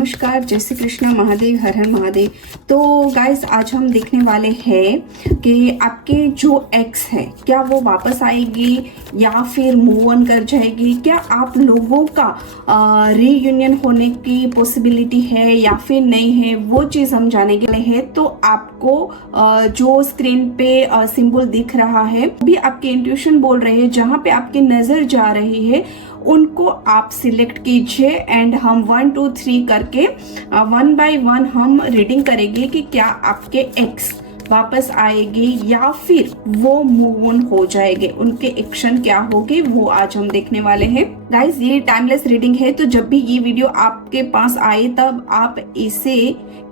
नमस्कार, जय श्री कृष्णा, महादेव, हर हर महादेव। तो गाइस, आज हम देखने वाले हैं कि आपके जो एक्स है क्या वो वापस आएगी या फिर मूव ऑन कर जाएगी। क्या आप लोगों का रीयूनियन होने की पॉसिबिलिटी है या फिर नहीं है, वो चीज़ हम जाने के लिए है। तो आपको जो स्क्रीन पे सिंबल दिख रहा है, भी आपके इंट्यूशन बोल रहे हैं, जहाँ पे आपकी नज़र जा रही है उनको आप सिलेक्ट कीजिए एंड हम 1 2 3 करके 1 बाय 1 हम रीडिंग करेंगे कि क्या आपके एक्स वापस आएगी या फिर वो मूव ऑन हो जाएंगे, उनके एक्शन क्या होगी वो आज हम देखने वाले हैं। गाइस, ये टाइमलेस रीडिंग है, तो जब भी ये वीडियो आपके पास आए तब आप इसे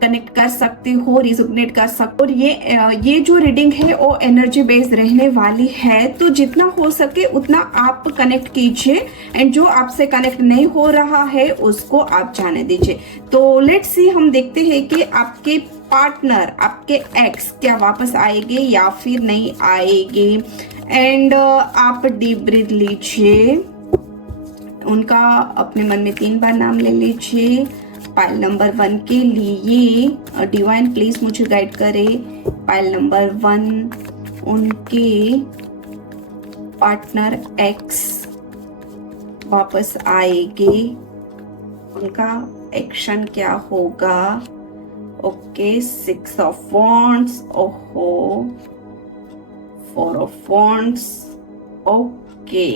कनेक्ट कर सकते हो, रिजोनेट कर सकते हो। और ये जो रीडिंग है वो एनर्जी बेस्ड रहने वाली है, तो जितना हो सके उतना आप कनेक्ट कीजिए एंड जो आपसे कनेक्ट नहीं हो रहा है उसको आप जाने दीजिए। तो लेट्स सी, हम देखते हैं कि आपके पार्टनर, आपके एक्स क्या वापस आएंगे या फिर नहीं आएंगे। एंड आप डीप ब्रीथ लीजिए, उनका अपने मन में 3 बार नाम ले लीजिए। पाइल नंबर 1 के लिए डिवाइन प्लीज मुझे गाइड करे। पाइल नंबर 1, उनके पार्टनर एक्स वापस आएंगे, उनका एक्शन क्या होगा। ओके, 6 ऑफ वॉन्ड्स, ओहो, 4 ऑफ वॉन्ड्स। ओके,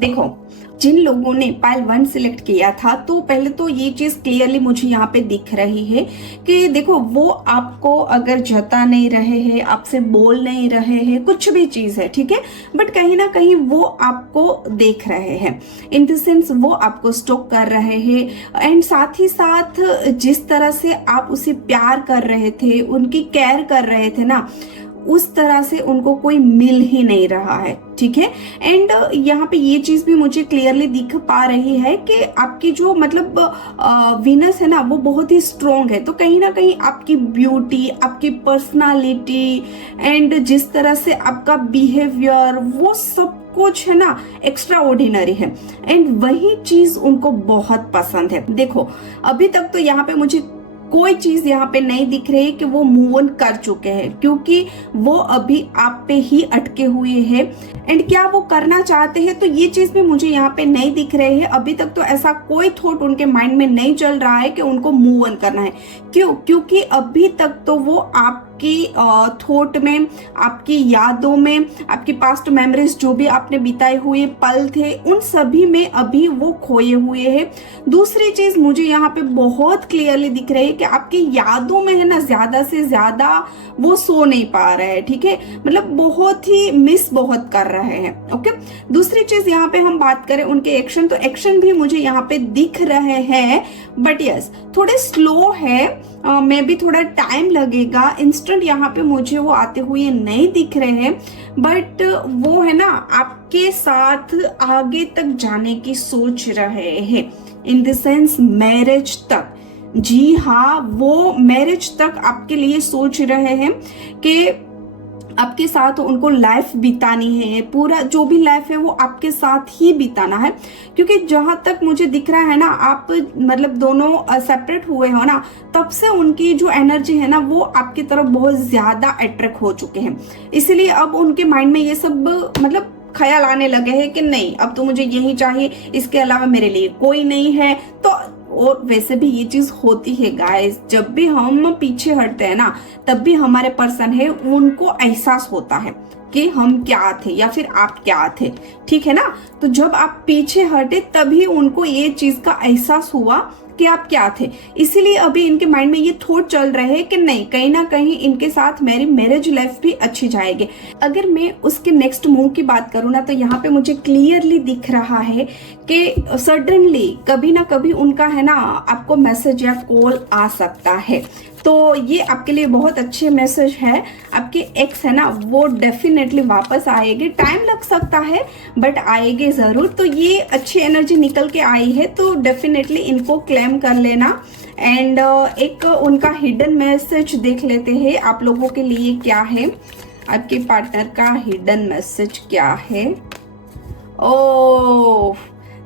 देखो, जिन लोगों ने पाइल 1 सिलेक्ट किया था, तो पहले तो ये चीज क्लियरली मुझे यहाँ पे दिख रही है कि देखो, वो आपको अगर जता नहीं रहे हैं, आपसे बोल नहीं रहे हैं, कुछ भी चीज है, ठीक है, बट कहीं ना कहीं वो आपको देख रहे हैं, इन द सेंस वो आपको स्टॉक कर रहे हैं। एंड साथ ही साथ जिस तरह से आप उसे प्यार कर रहे थे, उनकी केयर कर रहे थे ना, उस तरह से उनको कोई मिल ही नहीं रहा है, ठीक है। एंड यहाँ पे ये चीज भी मुझे क्लियरली दिख पा रही है कि आपकी जो मतलब वीनस है ना, वो बहुत ही स्ट्रोंग है। तो कहीं ना कहीं आपकी ब्यूटी, आपकी पर्सनालिटी एंड जिस तरह से आपका बिहेवियर, वो सब कुछ है ना एक्स्ट्रा ऑर्डिनरी है एंड वही चीज उनको बहुत पसंद है। देखो, अभी तक तो यहाँ पे मुझे कोई चीज यहाँ पे नहीं दिख रही कि वो मूव ऑन कर चुके हैं, क्योंकि वो अभी आप पे ही अटके हुए हैं। एंड क्या वो करना चाहते हैं, तो ये चीज भी मुझे यहाँ पे नहीं दिख रहे है। अभी तक तो ऐसा कोई थॉट उनके माइंड में नहीं चल रहा है कि उनको मूव ऑन करना है। क्यों? क्योंकि अभी तक तो वो आपकी थॉट में, आपकी यादों में, आपकी पास्ट मेमोरीज, जो भी आपने बिताए हुए पल थे, उन सभी में अभी वो खोए हुए हैं। दूसरी चीज मुझे यहाँ पे बहुत क्लियरली दिख रही है कि आपकी यादों में है ना, ज्यादा से ज्यादा वो सो नहीं पा रहे हैं, ठीक है, मतलब बहुत ही मिस बहुत कर रहे हैं। ओके, दूसरी चीज यहाँ पे हम बात करें उनके एक्शन, तो एक्शन भी मुझे यहाँ पे दिख रहे हैं, बट यस थोड़े स्लो है, मे भी थोड़ा टाइम लगेगा। इंस्टेंट यहाँ पे मुझे वो आते हुए नहीं दिख रहे हैं, बट वो है ना आपके साथ आगे तक जाने की सोच रहे हैं, इन द सेंस मैरिज तक। जी हाँ, वो मैरिज तक आपके लिए सोच रहे हैं कि आपके साथ उनको लाइफ बितानी है, पूरा जो भी लाइफ है वो आपके साथ ही बिताना है। क्योंकि जहां तक मुझे दिख रहा है ना, आप मतलब दोनों सेपरेट हुए हो ना, तब से उनकी जो एनर्जी है ना, वो आपकी तरफ बहुत ज्यादा अट्रैक्ट हो चुके हैं। इसलिए अब उनके माइंड में ये सब मतलब ख्याल आने लगे हैं कि नहीं, अब तो मुझे यही चाहिए, इसके अलावा मेरे लिए कोई नहीं है। तो और वैसे भी ये चीज होती है गाइस, जब भी हम पीछे हटते हैं ना, तब भी हमारे पर्सन है उनको एहसास होता है कि हम क्या थे या फिर आप क्या थे, ठीक है ना। तो जब आप पीछे हटे तभी उनको ये चीज का एहसास हुआ कि आप क्या थे। इसीलिए अभी इनके माइंड में ये थॉट चल रहे हैं कि नहीं, कहीं ना कहीं इनके साथ मेरी मैरिज लाइफ भी अच्छी जाएगी। अगर मैं उसके नेक्स्ट मूव की बात करूँ ना, तो यहाँ पे मुझे क्लियरली दिख रहा है कि सडनली कभी ना कभी उनका है ना आपको मैसेज या कॉल आ सकता है। तो ये आपके लिए बहुत अच्छे मैसेज है। आपके एक्स है ना, वो डेफिनेटली वापस आएंगे, टाइम लग सकता है बट आएंगे जरूर। तो ये अच्छी एनर्जी निकल के आई है, तो डेफिनेटली इनको क्लेम कर लेना। एंड एक उनका हिडन मैसेज देख लेते हैं आप लोगों के लिए क्या है, आपके पार्टनर का हिडन मैसेज क्या है। ओ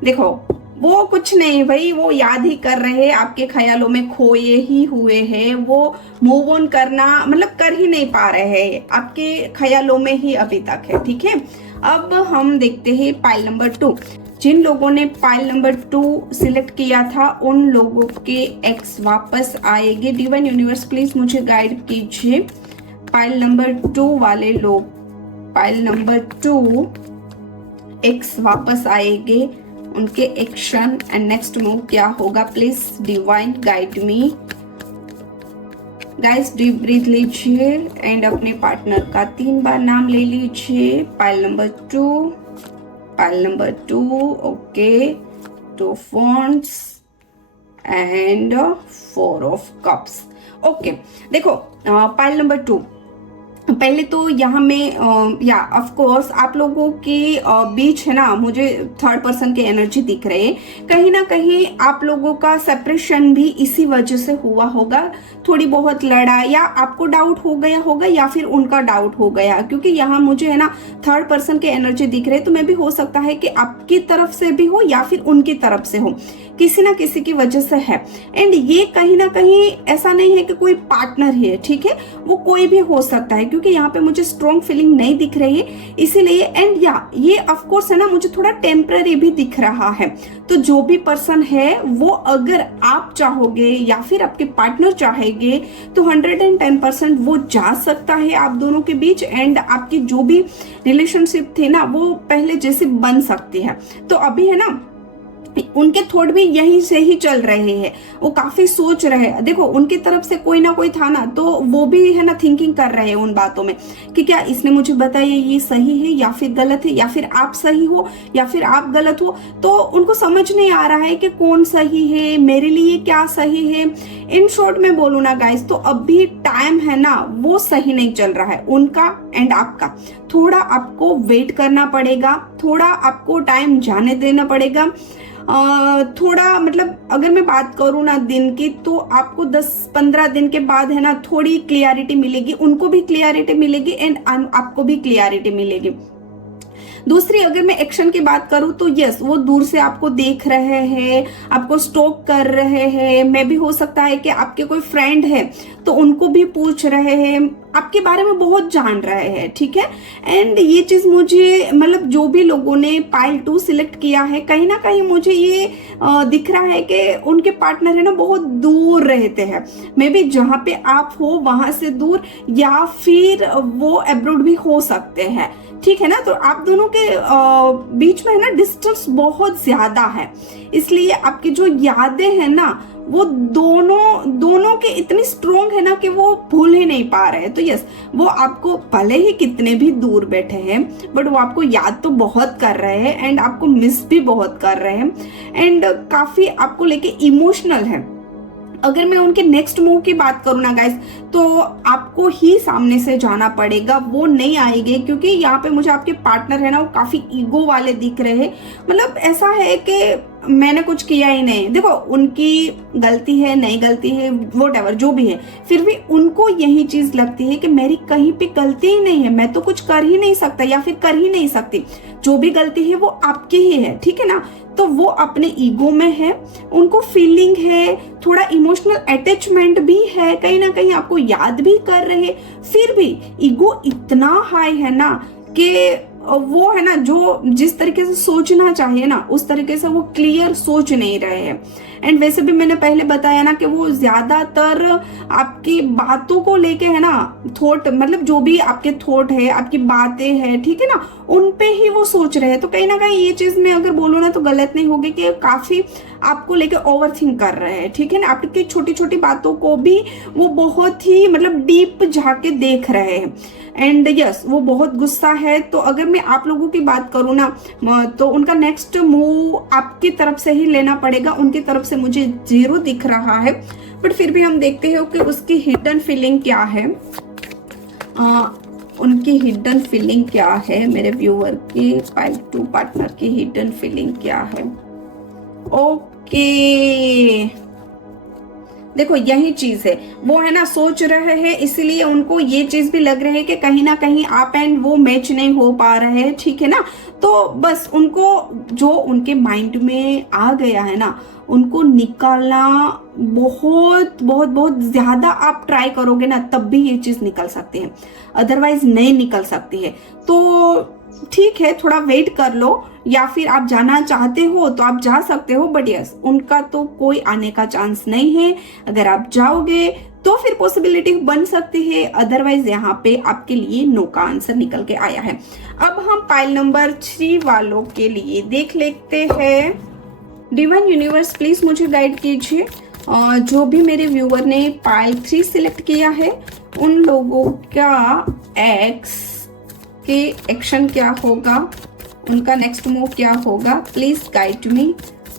देखो, वो कुछ नहीं भाई, वो याद ही कर रहे हैं, आपके ख्यालों में खोए ही हुए हैं, वो मूव ऑन करना मतलब कर ही नहीं पा रहे हैं, आपके ख्यालों में ही अभी तक है। ठीक है, अब हम देखते हैं पाइल नंबर 2। जिन लोगों ने पाइल नंबर 2 सिलेक्ट किया था उन लोगों के एक्स वापस आएंगे। डिवाइन यूनिवर्स प्लीज मुझे गाइड कीजिए। पाइल नंबर 2 वाले लोग, पाइल नंबर 2 एक्स वापस आएंगे, उनके एक्शन एंड नेक्स्ट मूव क्या होगा, please divine guide me. Guys deep breath लीजिए एंड अपने पार्टनर का 3 बार नाम ले लीजिए। Pile number 2, pile number 2, okay, 2 fonts and 4 of cups. Okay, देखो पाइल नंबर 2, पहले तो यहाँ में या ऑफ कोर्स आप लोगों के बीच है ना, मुझे थर्ड पर्सन की एनर्जी दिख रही है। कहीं ना कहीं आप लोगों का सेपरेशन भी इसी वजह से हुआ होगा, थोड़ी बहुत लड़ाई, या आपको डाउट हो गया होगा या फिर उनका डाउट हो गया, क्योंकि यहाँ मुझे है ना थर्ड पर्सन की एनर्जी दिख रही है। तो मैं भी हो सकता है कि आपकी तरफ से भी हो या फिर उनकी तरफ से हो, किसी ना किसी की वजह से है। एंड ये कहीं ना कहीं ऐसा नहीं है कि कोई पार्टनर ही है, ठीक है, वो कोई भी हो सकता है, क्योंकि यहाँ पे मुझे स्ट्रॉन्ग फीलिंग नहीं दिख रही है इसीलिए। एंड या ये ऑफ कोर्स है ना मुझे थोड़ा टेम्पररी भी दिख रहा है। तो जो भी पर्सन है वो अगर आप चाहोगे या फिर आपके पार्टनर चाहेंगे तो 110% वो जा सकता है आप दोनों के बीच, एंड आपकी जो भी रिलेशनशिप थी ना वो पहले जैसे बन सकती है। तो अभी है ना उनके थॉट भी यहीं से ही चल रहे हैं, वो काफी सोच रहे हैं। देखो उनकी तरफ से कोई ना कोई था ना, तो वो भी है ना थिंकिंग कर रहे हैं उन बातों में कि क्या इसने मुझे बताया ये सही है या फिर गलत है, या फिर आप सही हो या फिर आप गलत हो। तो उनको समझ नहीं आ रहा है कि कौन सही है, मेरे लिए क्या सही है। इन शॉर्ट में बोलूँ ना गाइस, तो अभी टाइम है ना वो सही नहीं चल रहा है उनका एंड आपका। थोड़ा आपको वेट करना पड़ेगा, थोड़ा आपको टाइम जाने देना पड़ेगा। थोड़ा मतलब अगर मैं बात करूँ ना दिन की, तो आपको 10-15 दिन के बाद है ना थोड़ी क्लियरिटी मिलेगी, उनको भी क्लियरिटी मिलेगी एंड आपको भी क्लियरिटी मिलेगी। दूसरी अगर मैं एक्शन की बात करूं तो यस, वो दूर से आपको देख रहे हैं, आपको स्टॉक कर रहे हैं। मे भी हो सकता है कि आपके कोई फ्रेंड है तो उनको भी पूछ रहे हैं, आपके बारे में बहुत जान रहे हैं, ठीक है। एंड ये चीज मुझे मतलब जो भी लोगों ने पाइल 2 सिलेक्ट किया है, कहीं ना कहीं मुझे ये दिख रहा है कि उनके पार्टनर है ना बहुत दूर रहते हैं। मे बी जहाँ पे आप हो वहां से दूर, या फिर वो अब्रॉड भी हो सकते हैं, ठीक है ना। तो आप दोनों के बीच में है ना डिस्टेंस बहुत ज्यादा है, इसलिए आपकी जो यादें हैं ना वो दोनों के इतनी स्ट्रोंग है ना कि वो भूल ही नहीं पा रहे हैं। तो यस, वो आपको भले ही कितने भी दूर बैठे हैं बट वो आपको याद तो बहुत कर रहे हैं एंड आपको मिस भी बहुत कर रहे हैं एंड काफी आपको लेके इमोशनल है। अगर मैं उनके नेक्स्ट मूव की बात करूँ ना गाइस, तो आपको ही सामने से जाना पड़ेगा, वो नहीं आएंगे, क्योंकि यहाँ पे मुझे आपके पार्टनर है ना वो काफी ईगो वाले दिख रहे हैं। मतलब ऐसा है कि मैंने कुछ किया ही नहीं। देखो उनकी गलती है नहीं गलती है व्हाटएवर जो भी है, फिर भी उनको यही चीज लगती है कि मेरी कहीं पे गलती ही नहीं है, मैं तो कुछ कर ही नहीं सकता या फिर कर ही नहीं सकती। जो भी गलती है वो आपकी ही है, ठीक है ना। तो वो अपने ईगो में है, उनको फीलिंग है, थोड़ा इमोशनल अटैचमेंट भी है, कहीं ना कहीं आपको याद भी कर रहे, फिर भी ईगो इतना हाई है ना कि वो है ना जो जिस तरीके से सोचना चाहिए ना उस तरीके से वो क्लियर सोच नहीं रहे हैं। एंड वैसे भी मैंने पहले बताया ना कि वो ज्यादातर आपकी बातों को लेके है ना थॉट, मतलब जो भी आपके थॉट है आपकी बातें हैं, ठीक है ना, उन पे ही वो सोच रहे हैं। तो कहीं ना कहीं ये चीज मैं अगर बोलूँ ना तो गलत नहीं होगी कि काफी आपको लेके ओवर थिंक कर रहे हैं, ठीक है ना। आपकी छोटी छोटी बातों को भी वो बहुत ही मतलब डीप जाके देख रहे हैं एंड यस वो बहुत गुस्सा है। तो अगर मैं आप लोगों की बात करूँ ना तो उनका नेक्स्ट मूव आपकी तरफ से ही लेना पड़ेगा, उनकी तरफ से मुझे 0 दिख रहा है। बट फिर भी हम देखते हैं कि उसकी हिडन फीलिंग क्या है, उनकी हिडन फीलिंग क्या है, मेरे व्यूअर की पाइल 2 पार्टनर की हिडन फीलिंग क्या है। ओके देखो यही चीज है, वो है ना सोच रहे हैं, इसीलिए उनको ये चीज भी लग रही है कि कहीं ना कहीं आप एंड वो मैच नहीं हो पा रहे हैं, ठीक है ना। तो बस उनको जो उनके माइंड में आ गया है ना, उनको निकालना बहुत बहुत बहुत ज्यादा आप ट्राई करोगे ना, तब भी ये चीज निकल सकती है, अदरवाइज नहीं निकल सकती है। तो ठीक है, थोड़ा वेट कर लो, या फिर आप जाना चाहते हो तो आप जा सकते हो, बट यस उनका तो कोई आने का चांस नहीं है। अगर आप जाओगे तो फिर पॉसिबिलिटी बन सकती है, अदरवाइज यहाँ पे आपके लिए नो का आंसर निकल के आया है। अब हम पाइल नंबर 3 वालों के लिए देख लेते हैं। डिवाइन यूनिवर्स प्लीज मुझे गाइड कीजिए, जो भी मेरे व्यूअर ने पाइल 3 सिलेक्ट किया है उन लोगों का एक्स के एक्शन क्या होगा, उनका नेक्स्ट मूव क्या होगा, प्लीज गाइड मी।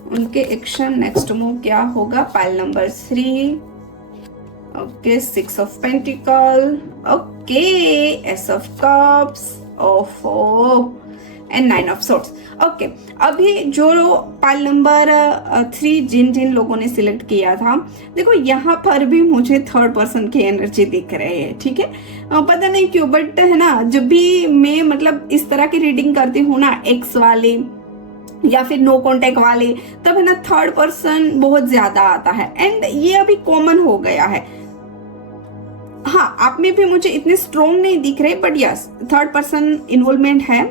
उनके एक्शन नेक्स्ट मूव क्या होगा। Pile number 3, okay 6 of pentacle, okay S of cups, ओफो एंड 9 ऑफ सोर्ड्स। ओके, अभी जो पाइल नंबर 3 जिन जिन लोगों ने सिलेक्ट किया था, देखो यहाँ पर भी मुझे थर्ड पर्सन की एनर्जी दिख रही है, ठीक है। पता नहीं क्यों, बट है ना, जब भी मैं मतलब इस तरह की रीडिंग करती हूँ ना, एक्स वाले या फिर नो कांटेक्ट वाले, तब है ना थर्ड पर्सन बहुत ज्यादा आता है, एंड ये अभी कॉमन हो गया है। हाँ, आप में भी मुझे इतने स्ट्रॉन्ग नहीं दिख रहे, but yes third person involvement है।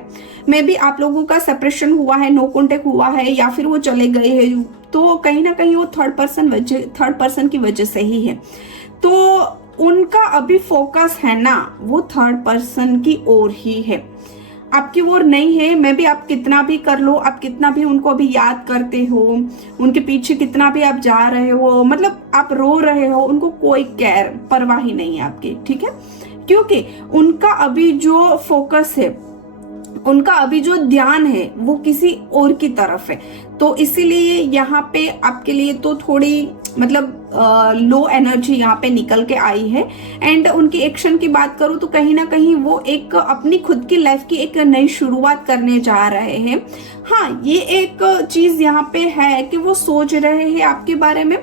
मे बी आप लोगों का सेपरेशन हुआ है, नो कांटेक्ट हुआ है, या फिर वो चले गए हैं, तो कहीं ना कहीं वो थर्ड पर्सन की वजह से ही है। तो उनका अभी फोकस है ना वो थर्ड पर्सन की ओर ही है, आपकी ओर नहीं है। मैं भी आप कितना भी कर लो, आप कितना भी उनको अभी याद करते हो, उनके पीछे कितना भी आप जा रहे हो, मतलब आप रो रहे हो, उनको कोई केयर परवाह ही नहीं है आपकी, ठीक है। क्योंकि उनका अभी जो फोकस है, उनका अभी जो ध्यान है वो किसी और की तरफ है। तो इसीलिए यहाँ पे आपके लिए तो थोड़ी मतलब लो एनर्जी यहाँ पे निकल के आई है। एंड उनकी एक्शन की बात करूँ तो कहीं ना कहीं वो एक अपनी खुद की लाइफ की एक नई शुरुआत करने जा रहे हैं। हाँ, ये एक चीज यहाँ पे है कि वो सोच रहे हैं आपके बारे में,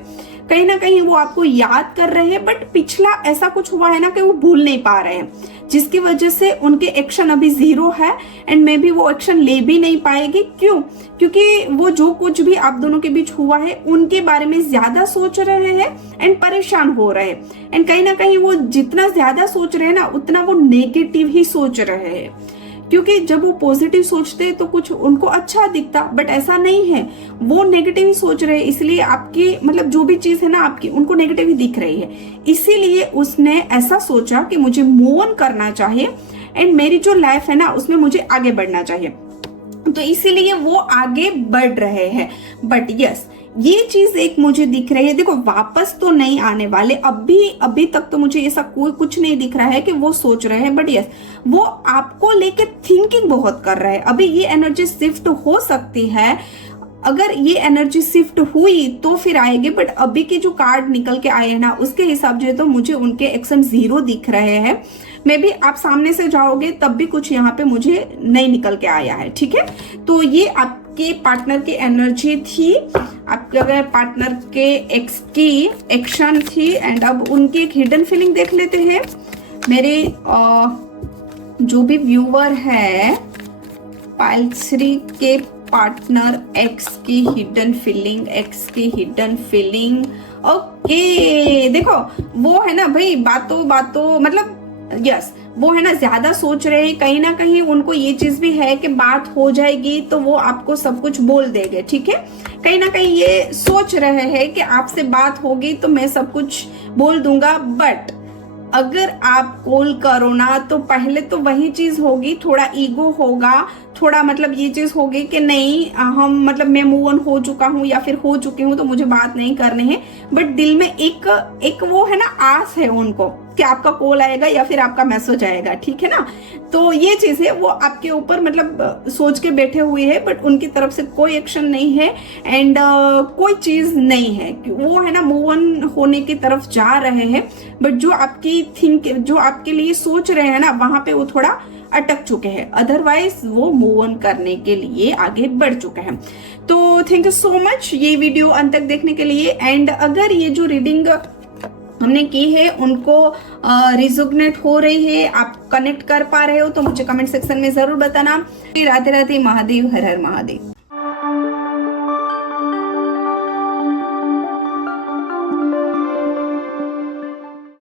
कहीं ना कहीं वो आपको याद कर रहे हैं, बट पिछला ऐसा कुछ हुआ है ना कि वो भूल नहीं पा रहे हैं, जिसकी वजह से उनके एक्शन अभी 0 है, एंड मे बी वो एक्शन ले भी नहीं पाएगी। क्यों? क्योंकि वो जो कुछ भी आप दोनों के बीच हुआ है उनके बारे में ज्यादा सोच रहे हैं एंड परेशान हो रहे हैं। एंड कहीं ना कहीं वो जितना ज्यादा सोच रहे हैं ना, उतना वो नेगेटिव ही सोच रहे हैं, क्योंकि जब वो पॉजिटिव सोचते हैं तो कुछ उनको अच्छा दिखता, बट ऐसा नहीं है, वो नेगेटिव ही सोच रहे हैं। इसलिए आपकी मतलब जो भी चीज है ना आपकी, उनको नेगेटिव ही दिख रही है। इसीलिए उसने ऐसा सोचा कि मुझे मूव ऑन करना चाहिए एंड मेरी जो लाइफ है ना उसमें मुझे आगे बढ़ना चाहिए, तो इसीलिए वो आगे बढ़ रहे हैं। बट यस, ये चीज एक मुझे दिख रही है, देखो वापस तो नहीं आने वाले, अभी तक तो मुझे ऐसा कोई कुछ नहीं दिख रहा है कि वो सोच रहे हैं, बट यस वो आपको लेके थिंकिंग बहुत कर रहे हैं। अभी ये एनर्जी शिफ्ट हो सकती है, अगर ये एनर्जी शिफ्ट हुई तो फिर आएगी, बट अभी के जो कार्ड निकल के आए हैं ना उसके हिसाब से तो मुझे उनके एक्शन 0 दिख रहे हैं। मे बी आप सामने से जाओगे तब भी कुछ यहाँ पे मुझे नहीं निकल के आया है, ठीक है। तो ये आपके पार्टनर की एनर्जी थी, आपके पार्टनर के एक्स की एक्शन थी। एंड अब उनकी एक हिडन फीलिंग देख लेते हैं। मेरे जो भी व्यूअर है पाइल 3 के पार्टनर एक्स की हिडन फीलिंग, ओके देखो वो है ना भाई, बातों मतलब यस वो है ना ज्यादा सोच रहे हैं, कहीं ना कहीं उनको ये चीज भी है कि बात हो जाएगी तो वो आपको सब कुछ बोल देंगे, ठीक है। कहीं ना कहीं ये सोच रहे हैं कि आपसे बात होगी तो मैं सब कुछ बोल दूंगा, बट अगर आप कॉल करो ना तो पहले तो वही चीज होगी, थोड़ा ईगो होगा, थोड़ा मतलब ये चीज होगी कि नहीं हम मतलब मैं मूव ऑन हो चुका हूँ या फिर हो चुकी हूँ तो मुझे बात नहीं करनी है। बट दिल में एक वो है ना आस है उनको कि आपका कॉल आएगा या फिर आपका मैसेज आएगा, ठीक है ना। तो ये चीज है, वो आपके ऊपर मतलब सोच के बैठे हुए हैं, बट उनकी तरफ से कोई एक्शन नहीं है एंड कोई चीज नहीं है, वो है ना मूव ऑन होने की तरफ जा रहे हैं, बट जो आपकी जो आपके लिए सोच रहे हैं ना, वहां पे वो थोड़ा अटक चुके हैं, अदरवाइज वो मूव ऑन करने के लिए आगे बढ़ चुके हैं। तो थैंक यू सो मच ये वीडियो अंत तक देखने के लिए। एंड अगर ये जो रीडिंग हमने की है उनको रिजोनेट हो रही है, आप कनेक्ट कर पा रहे हो, तो मुझे कमेंट सेक्शन में जरूर बताना। राधे राधे, महादेव हर हर महादेव।